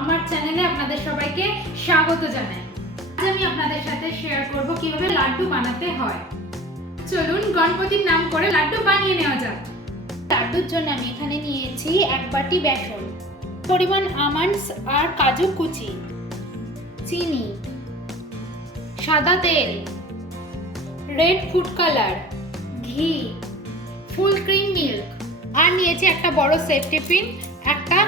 আমার চ্যানেলে আপনাদের সবাইকে স্বাগত জানাই। আজ আমি আপনাদের সাথে শেয়ার করব কিভাবে লাড্ডু বানাতে হয়। চলুন গণপতির নাম করে লাড্ডু বানিয়ে নেওয়া যাক। লাড্ডুর জন্য আমি এখানে নিয়েছি 1 বাটি বেসন, পরিমাণ আমন্ডস আর কাজু কুচি, চিনি, সাদা তেল, রেড ফুড কালার, ঘি, ফুল ক্রিম মিল্ক, আর নিয়েছি একটা বড় সেফটি পিন, একটা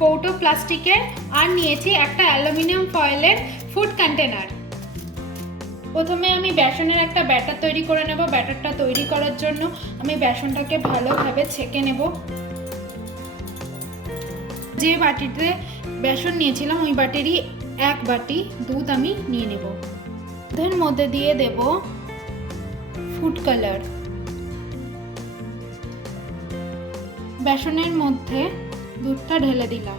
কৌটো প্লাস্টিকের, আর নিয়েছি একটা অ্যালুমিনিয়াম ফয়েলের ফুড কন্টেনার। প্রথমে আমি বেসনের একটা ব্যাটার তৈরি করে নেব। ব্যাটারটা তৈরি করার জন্য আমি বেসনটাকে ভালোভাবে ছেঁকে নেব। যে বাটিতে বেসন নিয়েছিলাম ওই বাটিরই 1 বাটি দুধ আমি নিয়ে নেব। দুধের মধ্যে দিয়ে দেব ফুড কালার, বেসনের মধ্যে দুধটা ঢেলে দিলাম।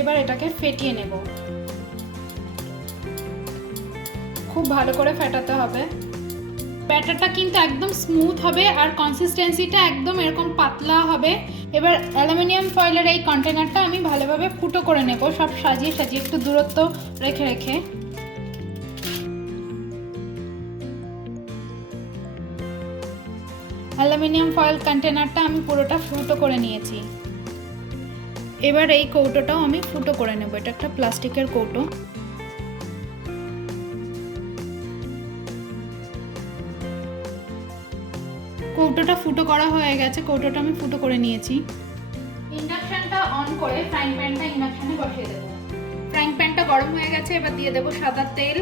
এবার এটাকে ফেটিয়ে নেব। খুব ভালো করে ফেটাতে হবে। ব্যাটারটা কিন্তু একদম স্মুথ হবে আর কনসিস্টেন্সিটা একদম এরকম পাতলা হবে। এবার অ্যালুমিনিয়াম ফয়েলের এই কন্টেনারটা আমি ভালোভাবে ফুটো করে নেব, সব সাজিয়ে সাজিয়ে একটু দূরত্ব রেখে রেখে। অ্যালুমিনিয়াম ফয়েল কন্টেনারটা আমি পুরোটা ফুটো করে নিয়েছি। এবার এই কৌটোটাও আমি ফুটো করে নেব। এটা একটা প্লাস্টিকের কৌটো। কৌটোটা ফুটো করা হয়ে গেছে। কৌটোটা আমি ফুটো করে নিয়েছি। ইন্ডাকশনটা অন করে ফ্রাইং প্যানটা ইন্ডাকশনে বসিয়ে দেব। ফ্রাইং প্যানটা গরম হয়ে গেছে। এবার দিয়ে দেব সাদা তেল,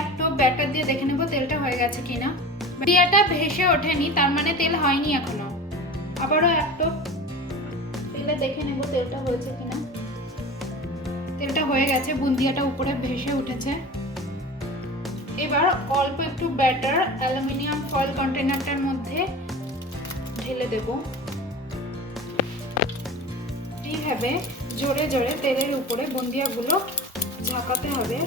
একটু ব্যাটার দিয়ে দেখে নেব তেলটা হয়ে গেছে কিনা। তেলটা ভেসে ওঠেনি, তার মানে তেল হয়নি এখনো। আবারও একটু তেলে দেখে নেব তেলটা হয়েছে কিনা। তেলটা হয়ে গেছে, বুন্দিয়াটা উপরে ভেসে উঠেছে। এবার অল্প একটু ব্যাটার অ্যালুমিনিয়াম ফয়েল কন্টেনারটার মধ্যে ঢেলে দেব। এইভাবে জোরে জোরে তেলের উপরে বুন্দিয়াগুলো ঝাঁকাতে হবে।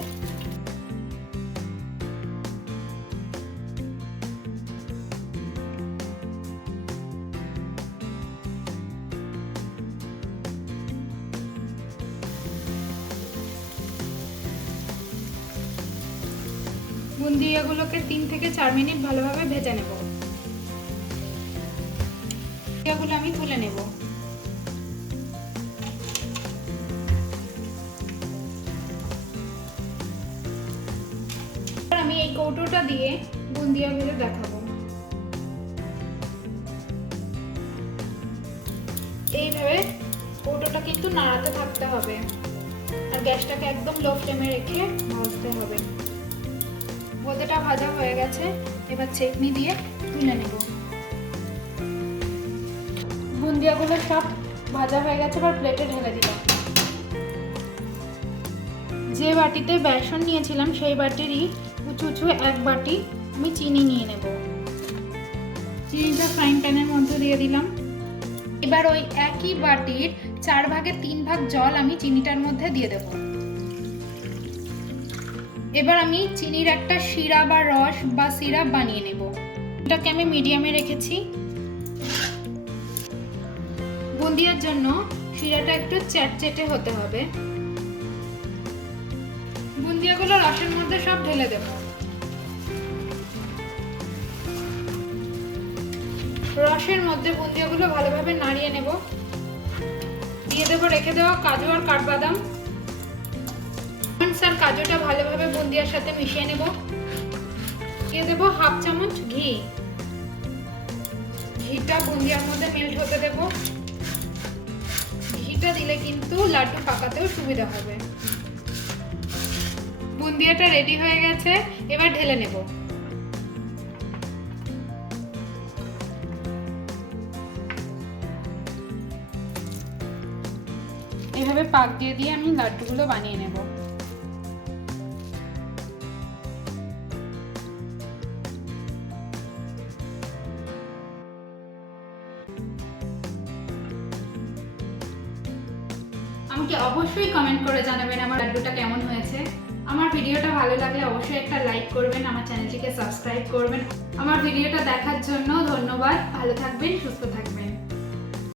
বুন্দিয়াগুলোকে 3 থেকে 4 মিনিট ভালোভাবে ভেজে নেব। বুন্দিয়াগুলো আমি তুলে নেব। আমি এই কৌটোটা দিয়ে বুন্দিয়াগুলো দেখাবো। এইভাবে কৌটোটা কিন্তু নাড়াতে থাকতে হবে আর গ্যাসটাকে একদম লো ফ্লেমে রেখে ভাজতে হবে। বোঁদেটা ভাজা হয়ে গেছে। এবার চেকনি দিয়ে তুলে নেব। বুন্দিয়াগুলো সব ভাজা হয়ে গেছে। এবার প্লেটে ঢেলে দিলাম। যে বাটিতে বেসন নিয়েছিলাম সেই বাটিরই উঁচু উঁচু 1 বাটি আমি চিনি নিয়ে নেব। চিনিটা ফ্রাইং প্যানের মধ্যে দিয়ে দিলাম। এবার ওই একই বাটির 4 ভাগের 3 ভাগ জল আমি চিনিটার মধ্যে দিয়ে দেব। এবার আমি চিনির একটা শিরা বা রস বা সিরাপ বানিয়ে নেব। এটাকে আমি মিডিয়ামে রেখেছি। বুন্দিয়ার জন্য শিরাটা একটু চ্যাটচেটে হতে হবে। বুন্দিয়াগুলো রসের মধ্যে সব ঢেলে দেব। রসের মধ্যে বুন্দিয়াগুলো ভালোভাবে নাড়িয়ে নেব। দিয়ে দেব রেখে দেওয়া কাজু আর কাঠবাদাম। আর কাজুটা ভালোভাবে বুন্দিয়ার সাথে মিশিয়ে নেব। দিয়ে দেব 1/2 চামচ ঘি। ঘিটা বুন্দিয়ার মধ্যে মেল্ট হতে দেব। ঘিটা দিলে কিন্তু লাড্ডু পাকাতেও সুবিধা হবে। বুন্দিয়াটা রেডি হয়ে গেছে। এবার ঢেলে নেব। এভাবে পাক দিয়ে দিয়ে আমি লাড্ডুগুলো বানিয়ে নেব। আমাকে অবশ্যই কমেন্ট করে জানাবেন আমার লাড্ডুটা কেমন হয়েছে। আমার ভিডিওটা ভালো লাগলে অবশ্যই একটা লাইক করবেন, আমার চ্যানেলটিকে সাবস্ক্রাইব করবেন। আমার ভিডিওটা দেখার জন্য ধন্যবাদ। ভালো থাকবেন, সুস্থ থাকবেন।